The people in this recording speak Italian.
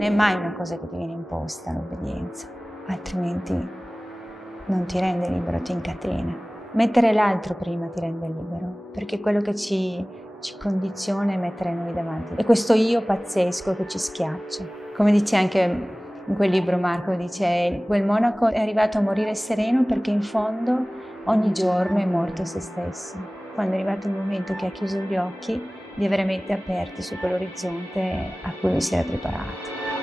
non è mai una cosa che ti viene imposta l'obbedienza, altrimenti non ti rende libero, ti incatena. Mettere l'altro prima ti rende libero, perché quello che ci condiziona è mettere noi davanti. È questo io pazzesco che ci schiaccia. Come dice anche in quel libro Marco, dice quel monaco è arrivato a morire sereno perché in fondo ogni giorno è morto se stesso. Quando è arrivato il momento che ha chiuso gli occhi, li ha veramente aperti su quell'orizzonte a cui lui si era preparato.